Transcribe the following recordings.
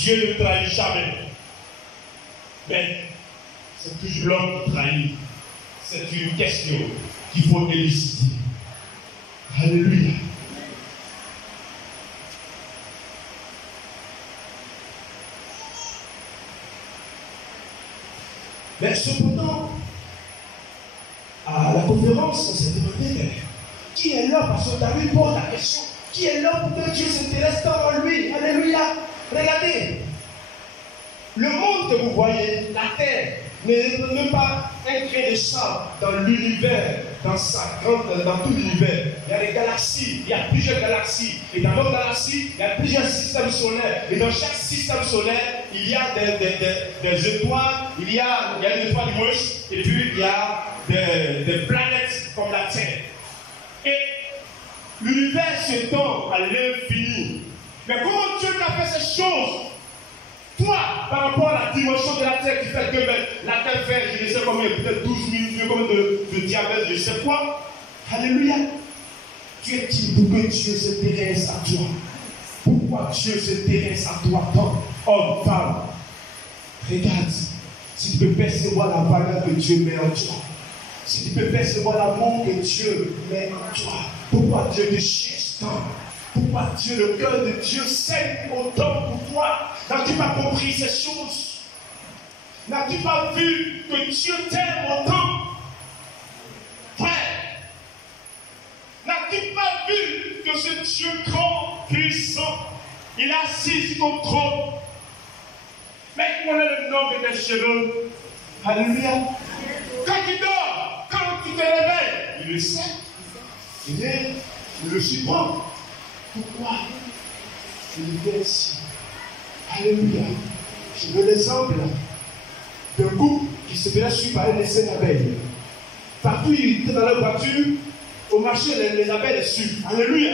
Dieu ne trahit jamais. Mais c'est toujours l'homme qui trahit. C'est une question qu'il faut élucider. Alléluia. Mais cependant, à la conférence, on s'est demandé, mais qui est là? Parce que David pose la question. Qui est là pour que Dieu s'intéresse tant en lui? Alléluia. Regardez. Le monde que vous voyez, la terre, n'est même pas un grain de sable dans l'univers, dans tout l'univers. Il y a des galaxies, il y a plusieurs galaxies. Et dans notre galaxie, il y a plusieurs systèmes solaires. Et dans chaque système solaire, il y a des étoiles, il y a une étoile du moins, et puis il y a des planètes comme la Terre. Et l'univers s'étend à l'infini. Mais comment Dieu t'a fait ces choses? Toi, par rapport à la dimension de la Terre qui fait 2 mètres, la Terre fait, je ne sais combien, peut-être 12 000 combien de diamètre, je ne sais quoi. Alléluia. Tu es qui pour que Dieu s'intéresse à toi? Pourquoi Dieu s'intéresse à toi, homme, femme? Regarde, si tu peux percevoir la valeur que Dieu met en toi, si tu peux percevoir l'amour que Dieu met en toi, pourquoi Dieu te cherche tant? Pourquoi Dieu, le cœur de Dieu saigne autant pour toi? N'as-tu pas compris ces choses? N'as-tu pas vu que Dieu t'aime autant? Frère, n'as-tu pas vu que ce Dieu grand, puissant, il est assis sur ton trône? Mais il connaît le nombre de tes cheveux. Alléluia. Quand tu dors, quand tu te réveilles, il le sait. Il le supporte. Pourquoi je le fais ainsi? Alléluia. Je veux l'exemple d'un couple qui se faisait suivre par un essai d'abeilles. Partout, ils étaient dans leur voiture, au marché, les abeilles les suivent. Alléluia.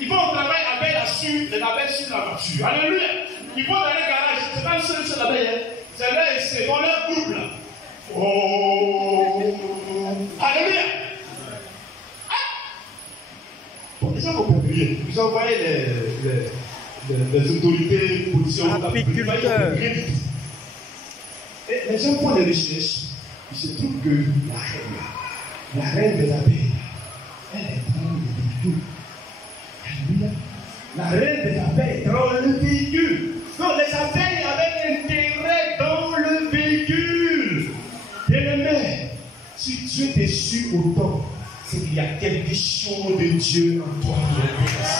Ils vont au travail, abeilles la suivent, les abeilles suivent la voiture. Alléluia. Ils vont dans les garages, ce n'est pas une seule abeille, c'est leur essai, dans leur groupe là. Oh! Alléluia. Bon, ils ont compris. Ils ont envoyé les autorités policières. Apiculteurs. Et les gens font des recherches. Il se trouve que la reine des abeilles, elle est dans le véhicule. Alléluia. La reine des abeilles est dans le véhicule. Donc les abeilles avaient intérêt dans le véhicule. Bien-aimé, si Dieu t'est su autant, c'est qu'il y a quelque chose de Dieu en toi qui l'intéresse.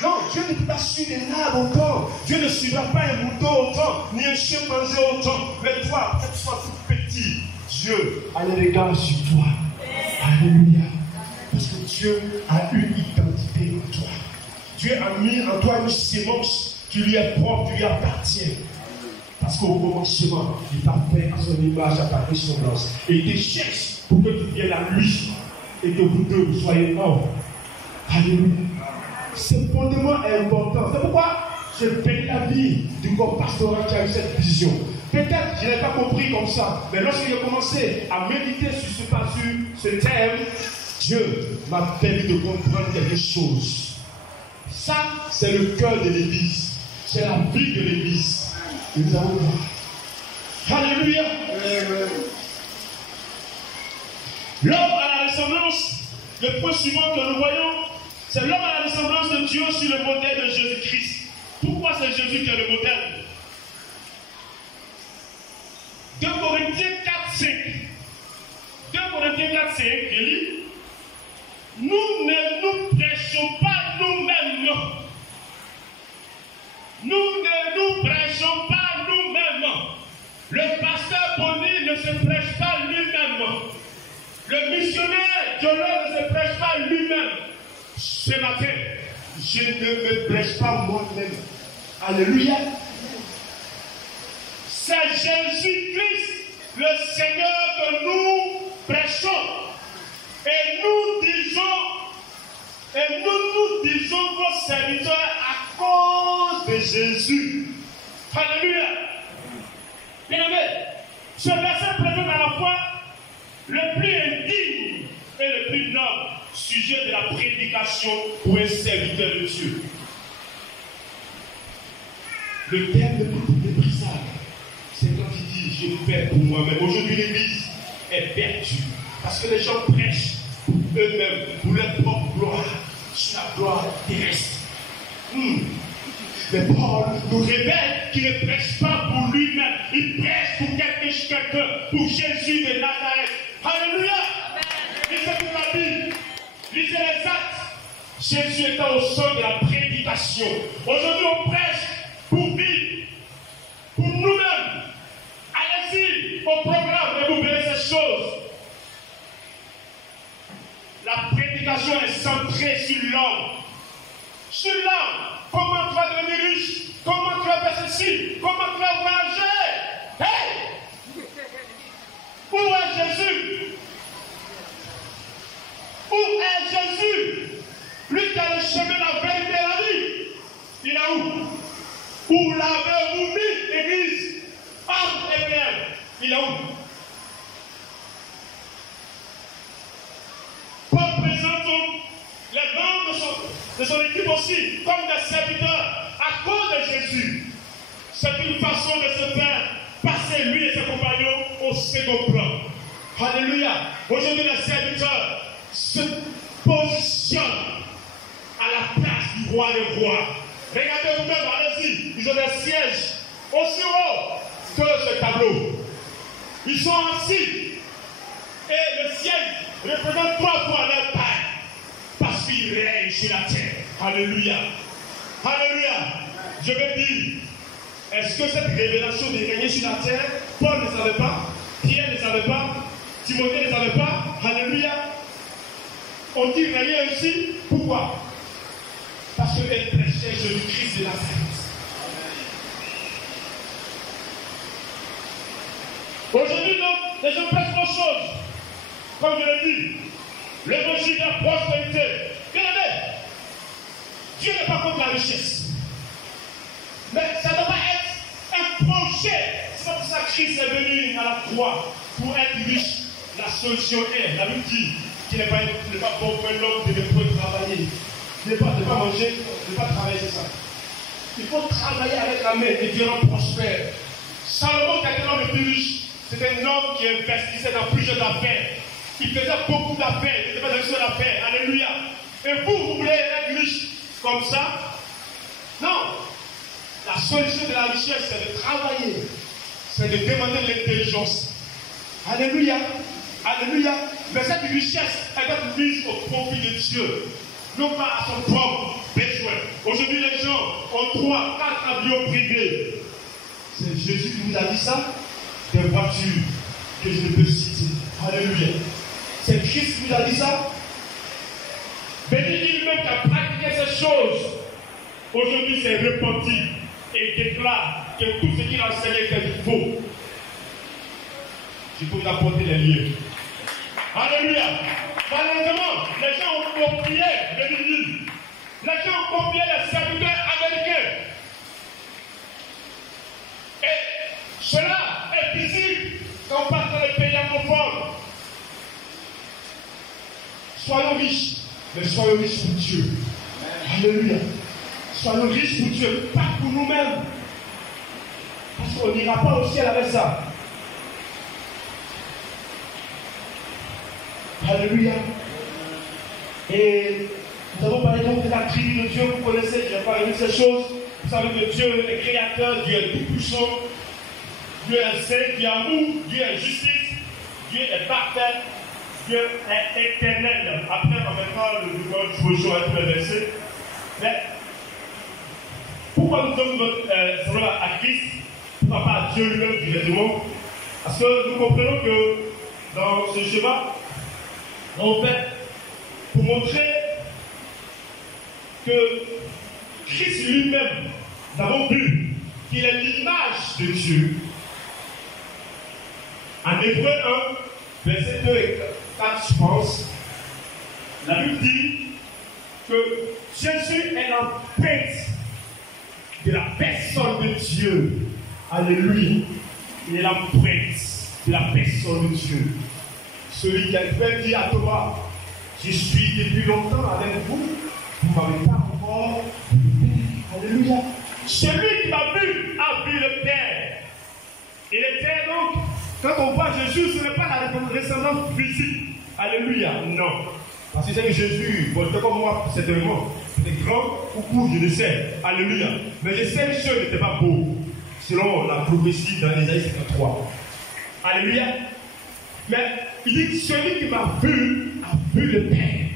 Non, Dieu ne peut pas suivre un arbre autant. Dieu ne suivra pas un mouton autant, ni un chimpanzé autant. Mais toi, que tu sois tout petit, Dieu a le regard sur toi. Alléluia. Parce que Dieu a une identité en toi. Dieu a mis en toi une sémence qui lui est propre, qui lui appartient. Parce qu'au commencement, il t'a fait à son image, à ta ressemblance. Et il te cherche pour que tu viennes à lui. Et que vous deux soyez hommes. Alléluia. C'est fondamentalement important. C'est pourquoi je bénis la vie du corps pastoral qui a eu cette vision. Peut-être je n'ai pas compris comme ça. Mais lorsque j'ai commencé à méditer sur ce thème, Dieu m'a permis de comprendre quelque chose. Ça, c'est le cœur de l'Église. C'est la vie de l'Église. Nous allons voir. Alléluia. L'homme à la ressemblance, le point suivant que nous voyons, c'est l'homme à la ressemblance de Dieu sur le modèle de Jésus-Christ. Pourquoi c'est Jésus qui est le modèle? 2 Corinthiens 4,5. 2 Corinthiens 4,5, je lis. Nous ne nous prêchons pas nous-mêmes. Nous ne nous prêchons pas nous-mêmes. Le pasteur Bonny ne se prêche pas lui-même. Le missionnaire Joël ne se prêche pas lui-même. Ce matin, je ne me prêche pas moi-même. Alléluia. C'est Jésus-Christ, le Seigneur, que nous prêchons. Et nous disons vos serviteurs à cause de Jésus. Alléluia. Bien-aimé, ce verset présente à la fois le plus indigne et le plus noble sur sujet de la prédication pour un serviteur de Dieu. Le terme de brisade, c'est quand il dit je fais pour moi-même. Aujourd'hui, l'Église est perdue parce que les gens prêchent pour eux-mêmes, pour leur propre gloire, sur la gloire terrestre. Mais Paul nous révèle qu'il ne prêche pas pour lui-même, il prêche pour quelqu'un, pour Jésus de Nazareth. Alléluia! Lisez toute la Bible, lisez les actes. Jésus était au centre de la prédication. Aujourd'hui, on prêche pour vivre, pour nous-mêmes. Allez-y au programme et vous verrez ces choses. La prédication est centrée sur l'homme. Sur l'homme. Comment tu vas devenir riche? Comment tu vas faire ceci? Comment tu vas voyager? Hey! Où est Jésus? Où est Jésus? Lui qui a le chemin, la vérité et la vie. Il est où? Où l'avez-vous mis, Église? Homme et Père. Il est où? Paul présente les membres de son équipe aussi comme des serviteurs à cause de Jésus. C'est une façon de se faire passer lui et ses compagnons au second plan. Alléluia. Aujourd'hui, les serviteurs se positionnent à la place du roi des rois. Regardez vous-même, allez-y. Ils ont des sièges aussi hauts que ce tableau. Ils sont assis. Et le siège représente 3 fois leur taille. Parce qu'il règne sur la terre. Alléluia. Alléluia. Je vais dire, est-ce que cette révélation de régner sur la terre, Paul ne savait pas, Pierre ne savait pas, Timothée ne savait pas? Alléluia. On dit régner aussi. Pourquoi? Parce qu'elle prêchait Jésus-Christ de Nazareth. Aujourd'hui, donc, les gens prêchent autre chose. Comme je l'ai dit, l'évangile de la prospérité. Regardez, Dieu n'est pas contre la richesse. Mais ça ne doit pas être un projet. C'est pour ça que Christ est venu à la croix pour être riche. La solution est, la Bible dit, qu'il n'est pas bon pour l'homme de ne pas travailler. Ne pas manger, ne pas travailler, c'est ça. Il faut travailler avec la main et Dieu rend prospère. Salomon, qui était l'homme le plus riche, c'était un homme qui investissait dans plusieurs affaires. Il faisait beaucoup d'affaires, il faisait des choses d'affaires. Alléluia. Et vous voulez être riche comme ça? Non. La solution de la richesse, c'est de travailler. C'est de demander l'intelligence. Alléluia. Alléluia. Mais cette richesse, elle doit être mise au profit de Dieu. Non pas à son propre besoin. Aujourd'hui, les gens ont 3, 4 avions privés. C'est Jésus qui vous a dit ça? Des voitures que je ne peux citer. Alléluia. C'est Christ qui vous a dit ça? Mais il lui-même qui a pratiqué ces choses. Aujourd'hui, c'est repenti et déclare que tout ce qu'il a enseigné était faux. Je peux vous apporter les lieux. Alléluia. Malheureusement, les gens ont copié les Bibles. Les gens ont copié les serviteurs américains. Et cela est visible quand on passe dans les pays anglophones. Soyons riches, mais soyons riches pour Dieu. Alléluia. Soyons riches pour Dieu, pas pour nous-mêmes. Parce qu'on n'ira pas au ciel avec ça. Alléluia. Et nous avons parlé donc de la Trinité de Dieu. Vous connaissez, je n'ai pas aimé ces choses. Vous savez que Dieu est créateur, Dieu est tout-puissant, Dieu est saint, Dieu est amour, Dieu est justice, Dieu est parfait, Dieu est éternel. Après, on mettra le document de Josué à tous les versets. Mais pourquoi nous donnons notre à Christ? Pourquoi pas à Dieu lui-même directement? Parce que nous comprenons que dans ce schéma, on fait pour montrer que Christ lui-même, nous avons vu qu'il est l'image de Dieu. En Hébreu 1, verset 2 et 4, je pense, la Bible dit que Jésus est l'empreinte de la personne de Dieu. Alléluia. Il est l'empreinte de la personne de Dieu. Celui qui a fait dire à Thomas, Je suis depuis longtemps avec vous. Vous ne m'avez pas encore vu le Père. Alléluia. Celui qui m'a vu a vu le Père. Il était donc, quand on voit Jésus, ce n'est pas la ressemblance physique. Alléluia. Non. Parce que c'est que Jésus, bon, c'est comme moi, certainement. C'était grand ou court, je le sais. Alléluia. Mais je sais que les choses n'étaient pas beaux. Selon la prophétie dans Ésaïe 53. Alléluia. Mais il dit que celui qui m'a vu a vu le Père.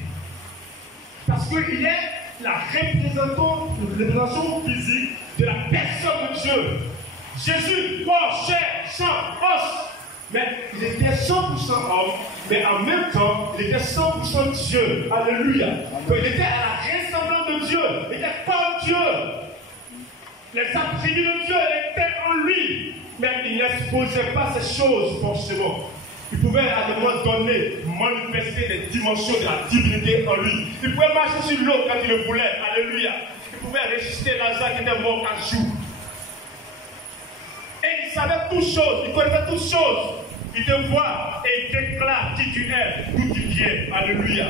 Parce qu'il est la représentation physique de la personne de Dieu. Jésus, corps, chair, sang, os. Mais il était 100% homme, mais en même temps, il était 100% Dieu. Alléluia. Donc, il était à la ressemblance de Dieu. Il était comme Dieu. Les attributs de Dieu étaient en lui. Mais il n'exposait pas ces choses forcément. Il pouvait à un moment donné manifester les dimensions de la divinité en lui. Il pouvait marcher sur l'eau quand il le voulait. Alléluia. Il pouvait ressusciter Lazare qui était mort 4 jours. Et il savait toutes choses, il connaissait toutes choses. Il te voit et il déclare qui tu es, d'où tu viens. Alléluia.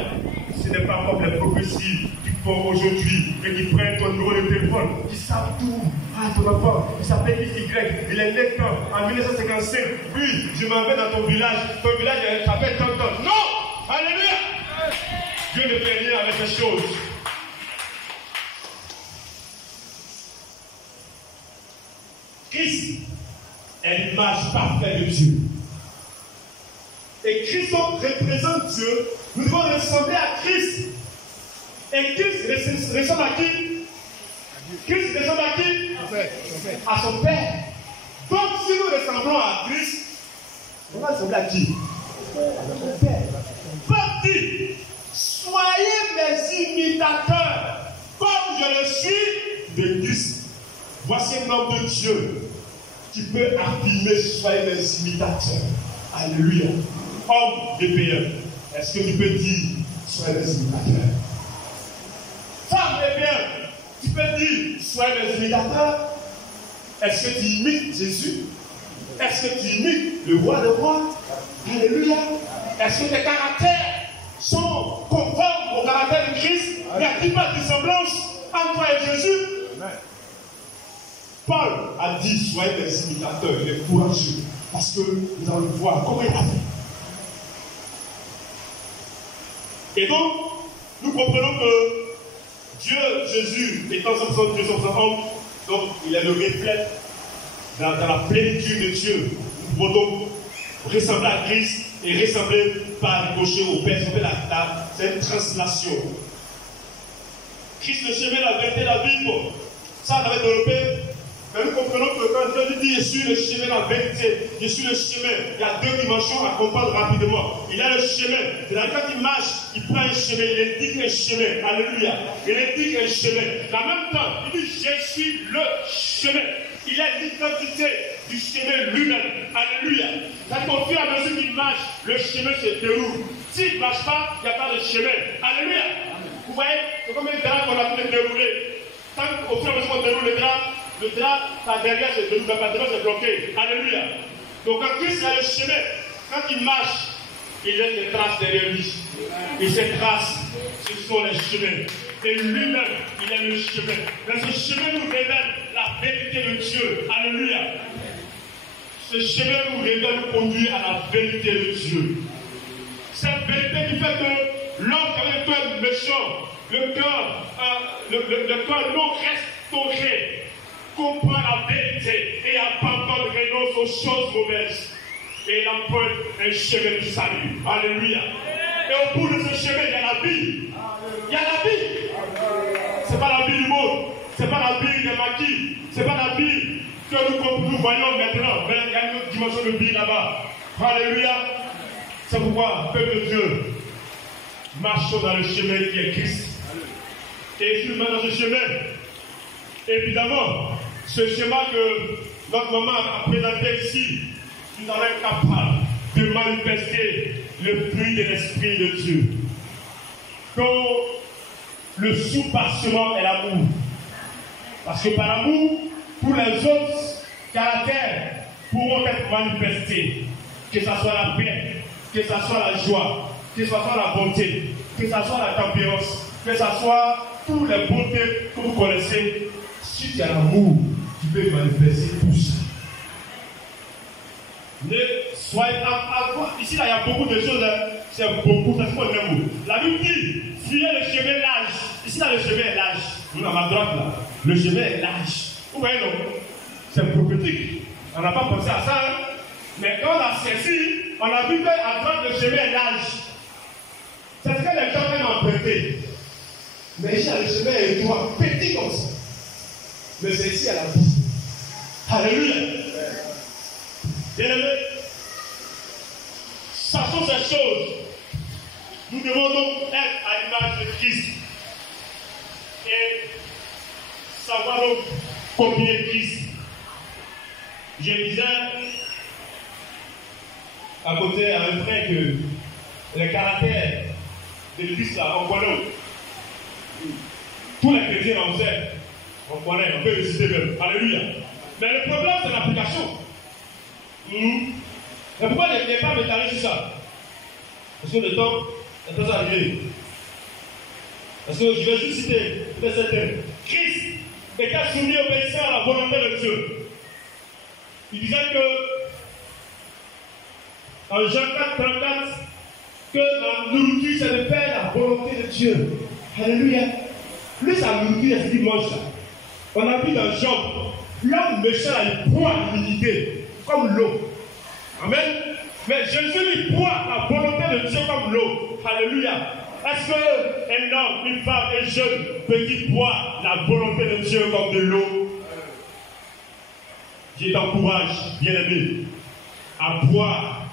Ce n'est pas comme les prophéties qui font aujourd'hui et qui prennent ton numéro de téléphone. Ils savent tout. Ah, ton enfant, il s'appelle XY, il est né quand en 1955. Oui, je m'en vais dans ton village s'appelle Tonton. Non! Alléluia! Dieu ne fait rien avec ces choses. Christ est l'image parfaite de Dieu. Et Christ représente Dieu. Nous devons ressembler à Christ. Et Christ ressemble à qui? Christ ressemble à qui? À son Père. Donc si nous ressemblons à Christ, on va ressembler à qui? À son Père. Paul dit, soyez mes imitateurs, comme je le suis de Christ. Voici un homme de Dieu qui peut affirmer, soyez mes imitateurs. Alléluia. Homme de payeur. Est-ce que tu peux dire, soyez mes imitateurs? Femme de payeur. Tu peux dire, soyez mes imitateurs. Est-ce que tu imites Jésus? Est-ce que tu imites le roi de rois? Alléluia. Est-ce que tes caractères sont conformes au caractère de Christ? Il n'y a-t-il pas de semblance entre toi et Jésus? Amen. Paul a dit, soyez mes imitateurs, il est courageux. Parce que nous allons voir comment il a fait. Et donc, nous comprenons que Dieu, Jésus, étant 100% Dieu, 100% homme, donc il est le reflet dans la plénitude de Dieu. Nous pouvons donc ressembler à Christ et ressembler par ricochet au Père. C'est une translation. Christ, le chemin, la vérité, la vie, bon, ça, on avait développé. Mais nous comprenons que quand Dieu dit je suis le chemin, la vérité, je suis le chemin, il y a deux dimensions à comprendre rapidement. Il a le chemin. C'est-à-dire quand il marche, il prend un chemin, il indique un chemin. Alléluia. Il indique un chemin. En même temps, il dit je suis le chemin. Il a l'identité du chemin lui-même. Alléluia. Ça confie à mesure qu'il marche, le chemin se déroule. S'il ne marche pas, il n'y a pas de chemin. Alléluia. Vous voyez, c'est comme un drap qu'on a pu dérouler. Au fur et à mesure qu'on déroule le drap, par derrière se déroule, par devant se bloqué. Alléluia. Donc quand Christ a le chemin, quand il marche, il laisse des traces derrière lui. Et ces traces, ce sont les chemins. Et lui-même, il est le chemin. Mais ce chemin nous révèle la vérité de Dieu. Alléluia. Ce chemin nous révèle, nous conduit à la vérité de Dieu. Cette vérité qui fait que l'homme qui avait un cœur méchant, le cœur non restauré, comprend la vérité et abandonne, renonce aux choses mauvaises. Et il emprunte un chemin du salut. Alléluia. Et au bout de ce chemin, il y a la vie. Il y a la vie. Ce n'est pas la vie du monde. Ce n'est pas la vie des maquis. Ce n'est pas la vie que nous voyons maintenant. Mais il y a une autre dimension de vie là-bas. Alléluia. C'est pourquoi, peuple de Dieu, marchons dans le chemin qui est Christ. Et si nous marchons dans ce chemin, évidemment, ce schéma que notre maman a présenté ici, nous allons être capables de manifester le fruit de l'Esprit de Dieu. Quand le sous-parchemin est l'amour. Parce que par l'amour, tous les autres caractères pourront être manifestés. Que ce soit la paix, que ce soit la joie, que ce soit la bonté, que ce soit la tempérance, que ce soit tous les beautés que vous connaissez, si tu as l'amour, tu peux manifester tout ça. Ne soyez ici, là, il y a beaucoup de choses, hein. C'est beaucoup, ça se pose le mot. La Bible dit, fuyez le chemin large. Ici, là, le chemin est large. Nous, à ma droite, là, le chemin est large. Vous voyez, non? C'est prophétique. On n'a pas pensé à ça, hein? Mais quand on a saisi, on a vu qu'à droite, le chemin est large. C'est ce que les gens viennent emprunter. Mais ici, le chemin est étroit, petit comme ça. Mais c'est ici à la vie. Alléluia. Bien-aimés, sachant ces choses, nous devons donc être à l'image de Christ et savoir donc combiner Christ. Je disais à côté à un frère que le caractère de Christ là, on connaît. Tous les chrétiens en sait, on connaît, on peut le citer même. Alléluia. Mais le problème, c'est l'application. Mais pourquoi ne viens pas m'étaler sur ça? Parce que le temps est arrivé. Parce que je vais juste citer certains. Christ était soumis, obéissant à la volonté de Dieu. Il disait que, en Jean 4:34, que la nourriture, c'est de faire la volonté de Dieu. Alléluia. Lui, sa nourriture, c'est qu'il mange ça. On a vu dans Job, l'homme méchant, il boit l'humidité, comme l'eau. Amen. Mais Jésus, il boit la volonté de Dieu comme l'eau. Alléluia. Est-ce qu'un homme, une femme, un jeune peut-il boire la volonté de Dieu comme de l'eau? Je t'encourage, bien-aimé, à boire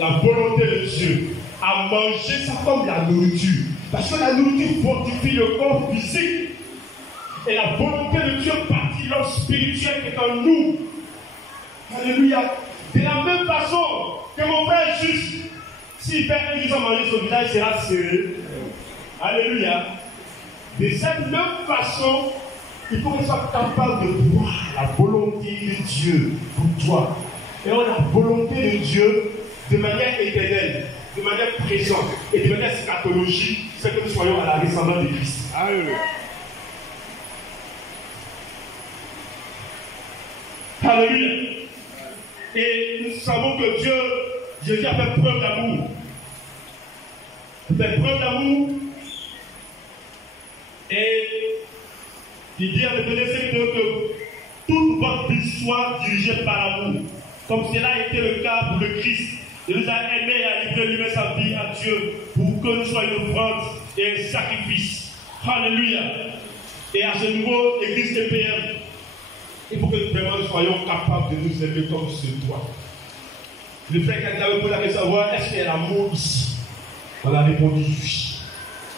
la volonté de Dieu, à manger ça comme la nourriture. Parce que la nourriture fortifie le corps physique. Et la volonté de Dieu partit l'homme spirituel qui est en nous. Alléluia. De la même façon que mon frère juste, s'il fait un jour manger son visage, sera serré. Alléluia. De cette même façon, il faut qu'on soit capable de voir la volonté de Dieu pour toi. Et on a la volonté de Dieu de manière éternelle, de manière présente et de manière scatologique, c'est que nous soyons à la ressemblance de Christ. Alléluia. Alléluia. Et nous savons que Dieu, Jésus a fait preuve d'amour. Il a fait preuve d'amour. Et il dit à l'Éphésiens que toute votre vie soit dirigée par l'amour. Comme cela a été le cas pour le Christ. Il nous a aimés et a livré lui-même sa vie à Dieu pour que nous soyons une offrande et un sacrifice. Alléluia. Et à ce niveau, l'Église TPM, il faut que vraiment nous soyons capables de nous aimer comme ce doit. Le frère Kandawe avait posé la question, savoir est-ce qu'il y a l'amour ici? On a répondu oui.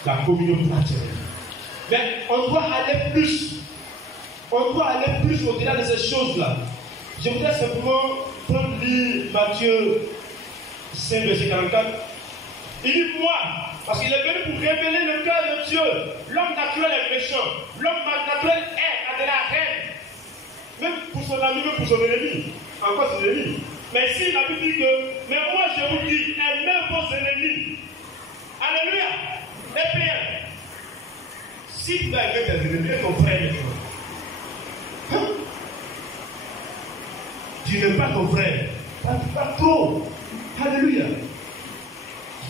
La communion fraternelle. Mais on doit aller plus. On doit aller plus au-delà de ces choses-là. Je voudrais simplement prendre lire Matthieu 5, verset 44. Il dit moi, parce qu'il est venu pour révéler le cœur de Dieu. L'homme naturel est méchant. L'homme naturel a de la haine. Même pour son ami, même pour son ennemi. Encore son ennemi. Mais si la Bible dit que, mais moi je vous dis, aimez vos ennemis. Alléluia. Et bien, si tu as aimé tes ennemis, ton frère, hein? Tu n'aimes pas ton frère. Pas trop. Alléluia.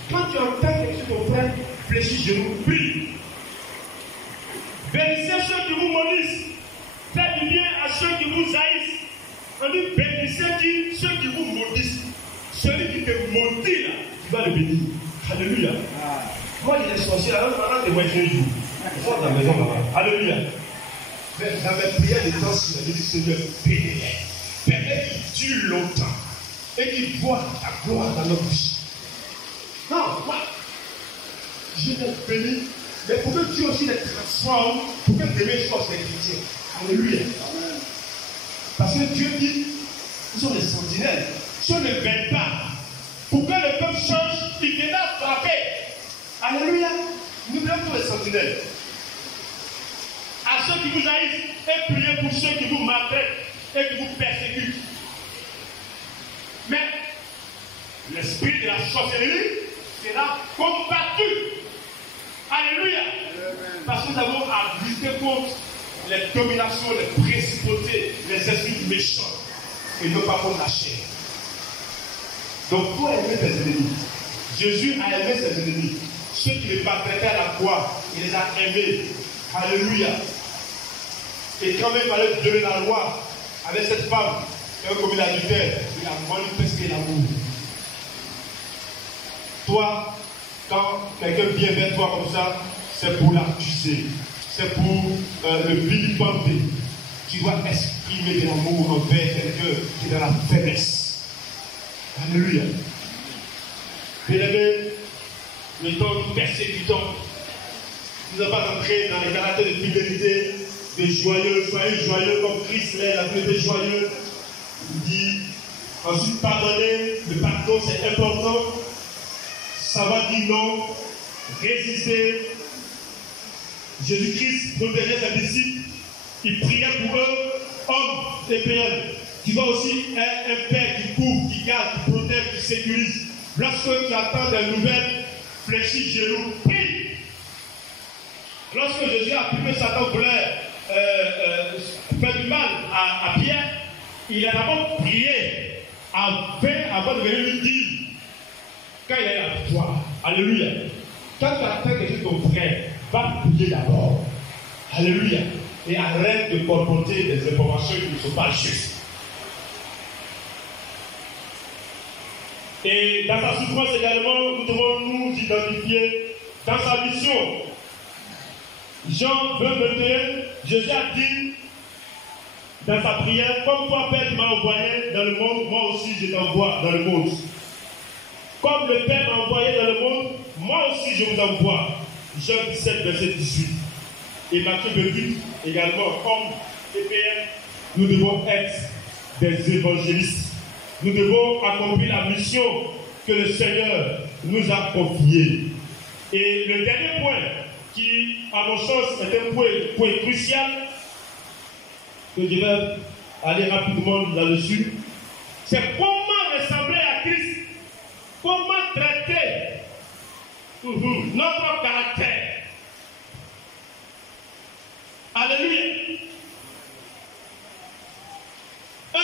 Quand tu entends quelque chose, ton frère, fléchis genoux, prie. Bénissez ceux qui vous maudissent. Faites du bien à ceux qui vous haïssent. On dit bénissez ceux qui vous maudissent. Celui qui te maudit là, tu vas le bénir. Alléluia. Moi, j'ai des sorciers là, pendant des mois et un jour. Ils sont dans la maison là-bas. Alléluia. Mais dans mes prières de temps, je dis Seigneur, permets qu'il dure longtemps et qu'il voit ta gloire dans notre vie. Non, moi, je les bénis, mais pour que Dieu aussi les transforme, pour que demain soient des chrétiens. Alléluia. Parce que Dieu dit, nous sommes des sentinelles. Si on ne veille pas, pour que le peuple change, il viendra frapper. Alléluia. Nous devons être les sentinelles. À ceux qui vous haïssent, et priez pour ceux qui vous maltraitent et qui vous persécutent. Mais l'esprit de la sorcellerie, sera combattu. Alléluia. Parce que nous avons à lutter contre les dominations, les principautés, les esprits méchants, et non pas contre la chair. Donc, toi aimer tes ennemis. Jésus a aimé ses ennemis. Ceux qui les maltraitaient à la croix, il les a aimés. Alléluia. Et quand même, il fallait donner la loi avec cette femme qui a commis l'adultère, il a manifesté l'amour. Toi, quand quelqu'un vient vers toi comme ça, c'est pour l'accuser, c'est pour le vilipender. Tu dois exprimer de l'amour envers quelqu'un qui est dans la faiblesse. Alléluia. Bien-aimés, le temps nous persécutons. Nous n'avons pas entré dans les caractères de fidélité, de joyeux, soyez joyeux comme Christ l'est, la fidélité joyeuse. Il dit, ensuite pardonner, le pardon c'est important. Ça va dire non, résister. Jésus-Christ protégeait ses disciples, il priait pour eux, hommes et pères. Tu vois aussi un père qui couvre, qui garde, qui protège, qui sécurise. Lorsque tu attends des nouvelles, fléchis genoux, prie. Lorsque Jésus a pu que Satan voulait faire du mal à Pierre, il a d'abord prié avant de venir lui dire quand il est la victoire. Alléluia. Quand tu attends quelque chose de ton frère, va prier d'abord. Alléluia. Et arrête de colporter des informations qui ne sont pas justes. Et dans sa souffrance également, nous devons nous identifier dans sa mission. Jean 20:21, Jésus a dit dans sa prière, comme toi, Père, tu m'as envoyé dans le monde, moi aussi je t'envoie dans le monde. Comme le Père m'a envoyé dans le monde, moi aussi je vous envoie. Jean 17, verset 18. Et Matthieu 28 également, comme EPM, nous devons être des évangélistes. Nous devons accomplir la mission que le Seigneur nous a confiée. Et le dernier point, qui, à mon sens, est un point crucial, que je vais aller rapidement là-dessus, c'est comment ressembler à Christ. Comment traiter notre caractère. Alléluia. 1.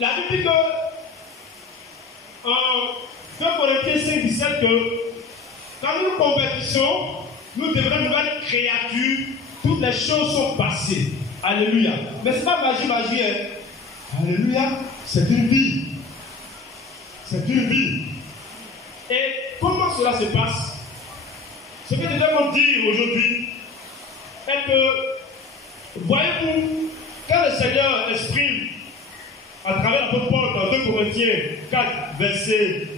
La Bible dit que en 2 Corinthiens 5, 17 que quand nous nous convertissons, nous devenons une nouvelle créature, toutes les choses sont passées. Alléluia. Mais ce n'est pas magie, hein. Alléluia. C'est une vie. C'est une vie. Et comment cela se passe? Ce que nous devons dire aujourd'hui est que, voyez-vous, quand le Seigneur exprime à travers l'apôtre Paul dans 2 Corinthiens 4, verset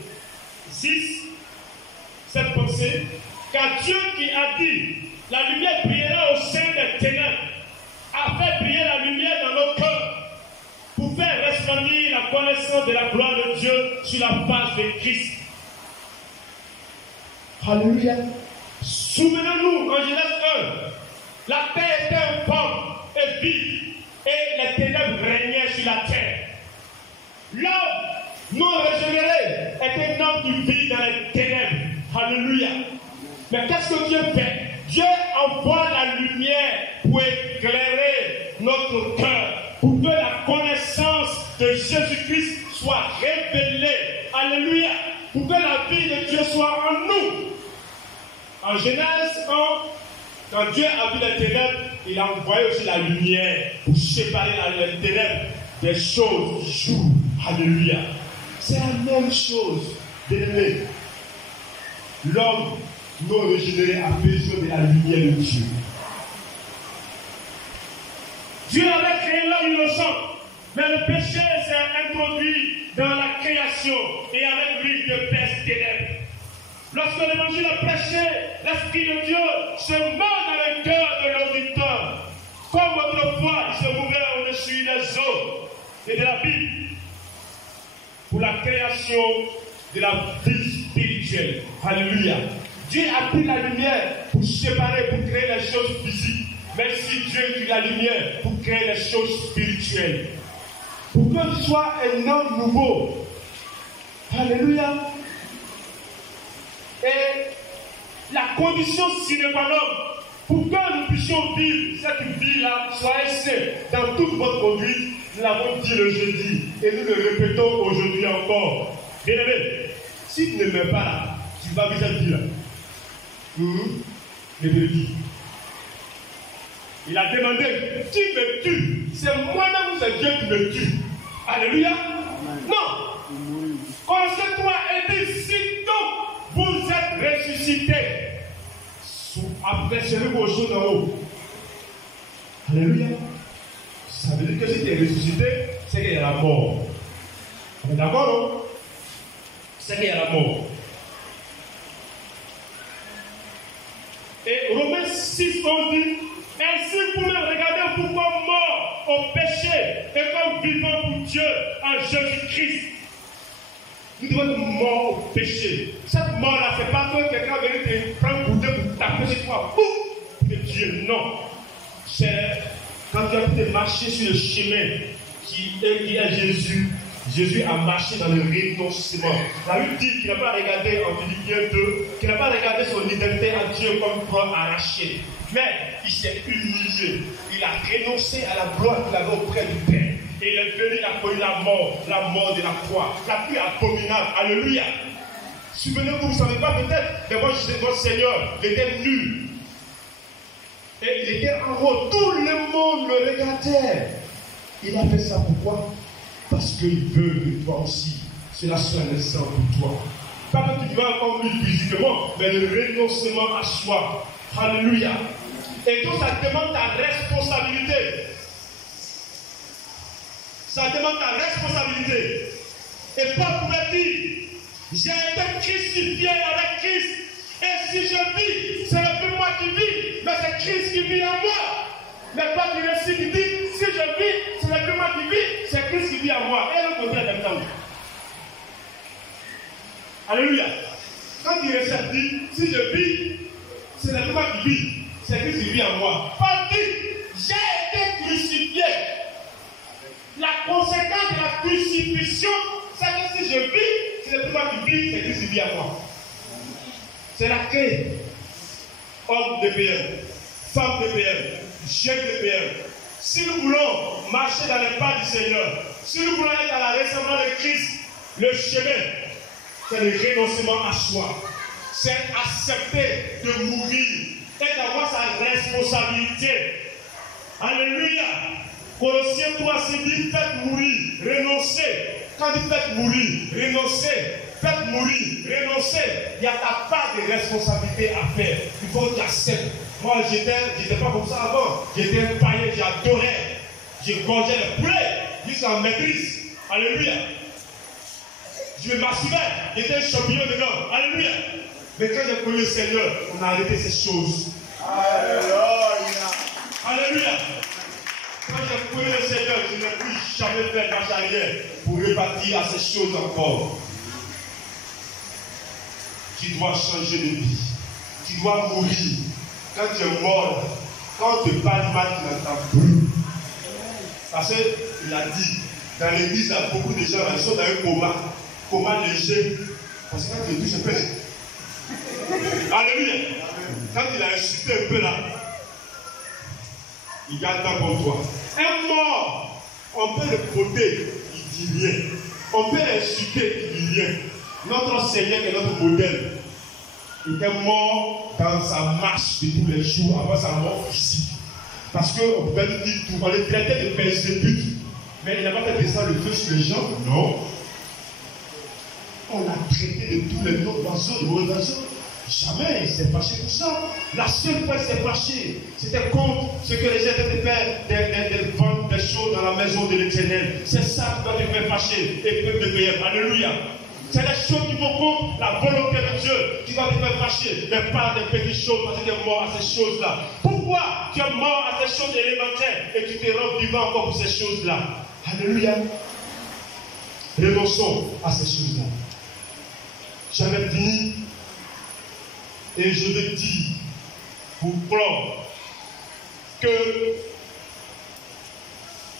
6, cette pensée, car Dieu qui a dit, la lumière brillera au sein des ténèbres, a fait briller la lumière dans nos cœurs, pour faire resplendir la connaissance de la gloire de Dieu sur la face de Christ. Alléluia. Souvenez-nous, en Genèse 1, la terre était informe et vide, et les ténèbres régnaient sur la terre. L'homme non régénéré était un homme qui vit dans les ténèbres. Alléluia. Mais qu'est-ce que Dieu fait? Dieu envoie la lumière pour éclairer notre cœur, pour que la connaissance de Jésus-Christ soit révélée. Alléluia. Pour que la vie de Dieu soit en nous. En Genèse 1, quand Dieu a vu les ténèbres, il a envoyé aussi la lumière pour séparer les ténèbres des choses du jour. Alléluia. C'est la même chose, bien-aimé. L'homme non régénéré a besoin de la lumière de Dieu. Dieu avait créé l'homme innocent, mais le péché s'est introduit dans la création et avec lui de places ténèbres. Lorsque l'évangile est prêché, l'Esprit de Dieu se met dans le cœur de l'auditeur. Comme autrefois, il se mouvait au-dessus des eaux et de la Bible pour la création de la vie spirituelle. Alléluia. Dieu a pris la lumière pour séparer, pour créer les choses physiques. Même si Dieu a pris la lumière pour créer les choses spirituelles. Pour que tu sois un homme nouveau. Alléluia. Et la condition sine qua non pour que nous puissions vivre cette vie-là, soyez sains dans toute votre conduite, nous l'avons dit le jeudi et nous le répétons aujourd'hui encore. Bien aimé, si tu ne m'aimes pas là, tu vas vivre cette vie-là. Je te le dis. Il a demandé, qui me tue? C'est moi-même ou c'est Dieu qui me tue? Alléluia. Non. Connaissez-toi et dis, si donc vous êtes ressuscités, apercevez vos choses en haut. Alléluia. Ça veut dire que si tu es ressuscité, c'est qu'il y a la mort. On est d'accord, non? C'est qu'il y a la mort. Et Romains 6, on dit, ainsi vous me regardez pour comme mort au péché et comme vivant pour Dieu en Jésus-Christ. Nous devons être morts au péché. Cette mort-là, ce n'est pas que quelqu'un vient te prendre pour Dieu pour taper sur toi. Pour te Dieu, non. C'est quand tu as pu marcher sur le chemin qui est Jésus. Jésus a marché dans le renoncement. La Bible dit qu'il n'a pas regardé en Philippiens 2, qu'il n'a pas regardé son identité à Dieu comme corps arraché. Mais il s'est humilié. Il a renoncé à la gloire qu'il avait auprès du Père. Et il est venu, il a connu la mort de la croix, la plus abominable. Alléluia. Souvenez-vous, vous ne savez pas peut-être, mais moi, votre Seigneur, il était nu. Et il était en haut. Tout le monde le regardait. Il a fait ça pourquoi? Parce qu'il veut que toi aussi, cela soit un exemple pour toi. Pas que tu vas encore vivre physiquement, mais le renoncement à soi. Alléluia. Et donc ça demande ta responsabilité. Ça demande ta responsabilité. Et Paul pouvait dire, j'ai été crucifié avec Christ. Et si je vis, ce n'est plus moi qui vis, mais c'est Christ qui vit en moi. Mais pas du récit qui dit, si je vis, ce n'est plus moi qui vis, c'est Christ qui vit en moi. Et le contraire comme ça. Alléluia. Quand il récit dit, si je vis, ce n'est plus moi qui vis, c'est Christ qui vit en moi. Paul dit, j'ai été crucifié. La conséquence de la crucifixion, c'est que si je vis, ce n'est plus moi qui vis, c'est Christ qui vit en moi. C'est la clé. Homme de PM, femme de PM, jeune de PM. Si nous voulons marcher dans les pas du Seigneur, si nous voulons être à la ressemblance de Christ, le chemin, c'est le renoncement à soi. C'est accepter de mourir et d'avoir sa responsabilité. Alléluia. Colossiens 3, c'est dit, faites mourir, renoncez. Quand il faites mourir, renoncez. Faites mourir, renoncez. Il y a ta part de responsabilité à faire. Il faut que tu acceptes. Moi, j'étais pas comme ça avant. J'étais un païen, j'adorais. J'ai gorgé le poulet jusqu'en maîtrise. Alléluia. Je me masturbais. J'étais un champignon dedans. Alléluia. Mais quand j'ai connu le Seigneur, on a arrêté ces choses. Alléluia. Alléluia. Quand j'ai connu le Seigneur, je n'ai plus jamais fait marche arrière pour repartir à ces choses encore. Tu dois changer de vie. Tu dois mourir. Quand tu es mort, quand on te parle mal, tu n'entends plus. Parce qu'il a dit, dans l'église, il y a beaucoup de gens, ils sont dans un coma léger. Parce que quand tu touches un peu, alléluia. Quand il a insulté un peu là, il garde temps pour toi. Un mort, on peut le côté, il dit rien. On peut l'insulter, il dit rien. Notre Seigneur est notre modèle. Il était mort dans sa marche de tous les jours avant sa mort physique. Parce qu'on pouvait nous dire tout. On les traitait de persécutés. Mais il n'a pas fait descendre le feu sur les gens. Non. On l'a traité de tous les noms d'oiseaux, de mauvais oiseaux. Jamais il s'est fâché pour ça. La seule fois qu'il s'est fâché, c'était contre ce que les gens étaient de vendre des choses dans la maison de l'Éternel. C'est ça qui doit te faire fâcher. Et peuple de payer. Alléluia. C'est les choses qui vont contre la volonté de Dieu qui va te faire fâcher, mais pas des petites choses parce que tu es mort à ces choses-là. Pourquoi tu es mort à ces choses élémentaires et tu te rends vivant encore pour ces choses-là? Alléluia. Renonçons à ces choses-là. J'avais fini et je vais dire pour clore que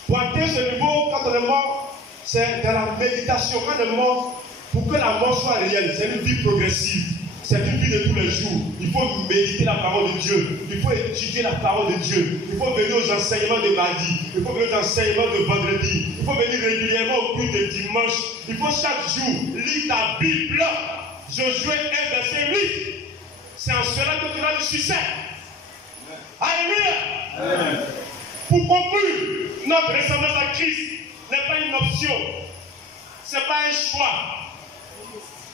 pour atteindre ce niveau, quand on est mort, c'est dans la méditation. Quand on est mort, pour que la mort soit réelle, c'est une vie progressive. C'est une vie de tous les jours. Il faut méditer la parole de Dieu. Il faut étudier la parole de Dieu. Il faut venir aux enseignements de mardi. Il faut venir aux enseignements de vendredi. Il faut venir régulièrement au culte de dimanche. Il faut chaque jour lire ta Bible. Josué 1, verset 8. C'est en cela que tu auras du succès. Alléluia. Amen. Pour conclure, notre ressemblance à Christ n'est pas une option. Ce n'est pas un choix.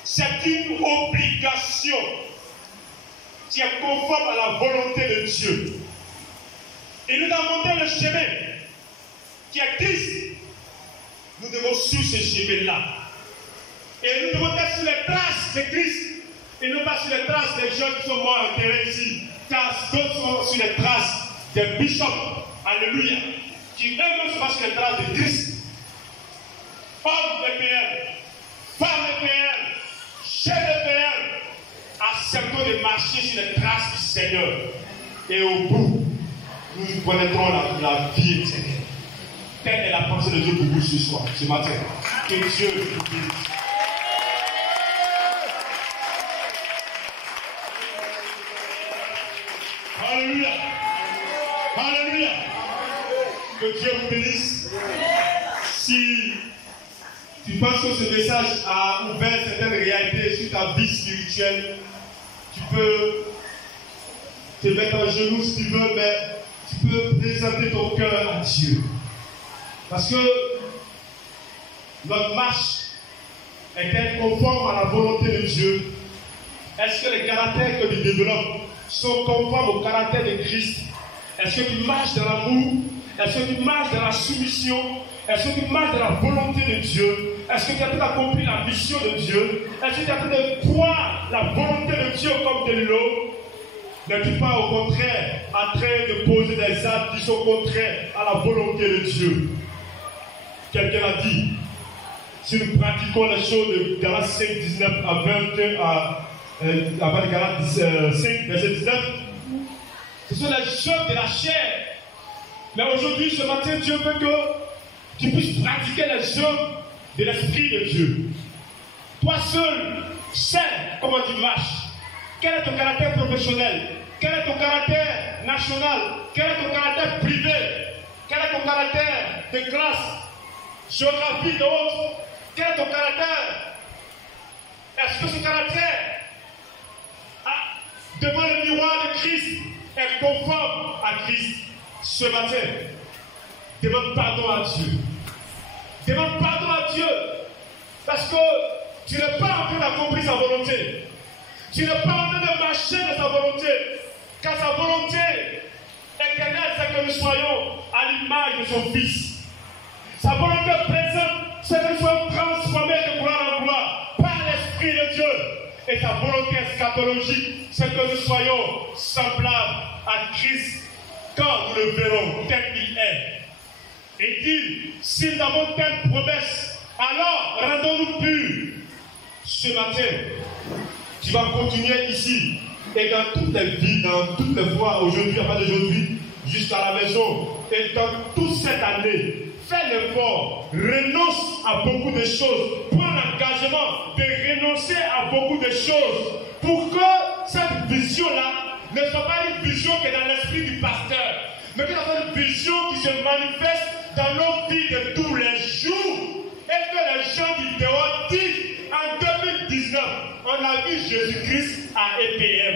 C'est une obligation qui est conforme à la volonté de Dieu. Et nous avons montré le chemin qui est Christ. Nous devons suivre ce chemin-là. Et nous devons être sur les traces de Christ et non pas sur les traces des gens qui sont morts enterrés ici. Car d'autres sont sur les traces des bishops. Alléluia. Qui eux-mêmes sont sur les traces de Christ. Hommes EPM, femmes EPM, chefs EPM, acceptons de marcher sur les traces du Seigneur. Et au bout, nous connaîtrons la vie éternelle. Telle est la pensée de Dieu pour vous ce soir, ce matin. Que Dieu vous bénisse. Alléluia. Alléluia. Que Dieu vous bénisse. Si tu penses que ce message a ouvert certaines réalités sur ta vie spirituelle, tu peux te mettre à genoux si tu veux, mais tu peux présenter ton cœur à Dieu. Parce que notre marche est-elle conforme à la volonté de Dieu? Est-ce que les caractères que tu développes sont conformes au caractère de Christ? Est-ce que tu marches dans l'amour? Est-ce que tu marches dans la soumission? Est-ce que tu marches dans la volonté de Dieu? Est-ce que tu as pu accomplir la mission de Dieu? Est-ce que tu as pu de croire la volonté de Dieu comme de l'eau? N'es-tu pas au contraire en train de poser des actes qui sont contraires à la volonté de Dieu? Quelqu'un a dit, si nous pratiquons les choses de Galates 5, 19 à 21, avant Galates 5, verset 19, ce sont les œuvres de la chair. Mais aujourd'hui, ce matin, Dieu veut que tu puisses pratiquer les œuvres de l'Esprit de Dieu. Toi seul, sais comment tu marches. Quel est ton caractère professionnel? Quel est ton caractère national? Quel est ton caractère privé? Quel est ton caractère de classe, géographie, de autres? Quel est ton caractère? Est-ce que ce caractère, devant le miroir de Christ, est conforme à Christ? Ce matin, demande pardon à Dieu. Demande pardon à Dieu. Parce que tu n'es pas en train d'accomplir sa volonté. Tu n'es pas en train de marcher dans sa volonté. Car sa volonté éternelle, c'est que nous soyons à l'image de son Fils. Sa volonté présente, c'est que nous soyons transformés de gloire en gloire par l'Esprit de Dieu. Et sa volonté eschatologique, c'est que nous soyons semblables à Christ quand nous le verrons tel qu'il est. Et dit, si nous avons telle promesse, alors rendons-nous purs. Ce matin, tu vas continuer ici et dans toutes les vies, dans toutes les fois, aujourd'hui, avant d'aujourd'hui, jusqu'à la maison, et dans toute cette année, fais l'effort, renonce à beaucoup de choses, prends l'engagement de renoncer à beaucoup de choses pour que cette vision-là ne soit pas une vision qui est dans l'esprit du pasteur, mais que ce soit une vision qui se manifeste dans nos vies de tous les jours. Et que les gens du dehors disent, en 2019, on a vu Jésus-Christ à EPM.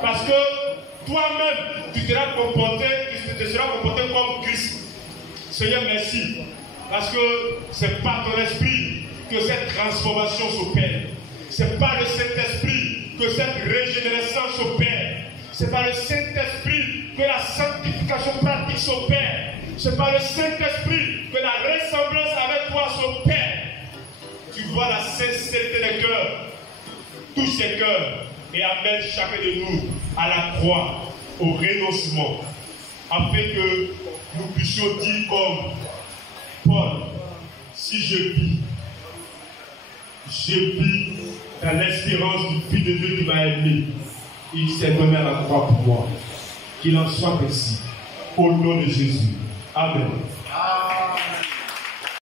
Parce que toi-même, tu te seras comporté comme Christ. Seigneur, merci. Parce que c'est par ton esprit que cette transformation s'opère. C'est par le Saint-Esprit que cette régénération s'opère. C'est par le Saint-Esprit que la sanctification pratique s'opère. C'est par le Saint-Esprit que la ressemblance avec toi s'opère. Tu vois la sincérité des cœurs, tous ces cœurs, et amène chacun de nous à la croix, au renoncement, afin que nous puissions dire comme Paul, si je vis dans l'espérance du Fils de Dieu qui m'a aimé. Il s'est donné à la croix pour moi. Qu'il en soit ainsi. Au nom de Jésus. Amen.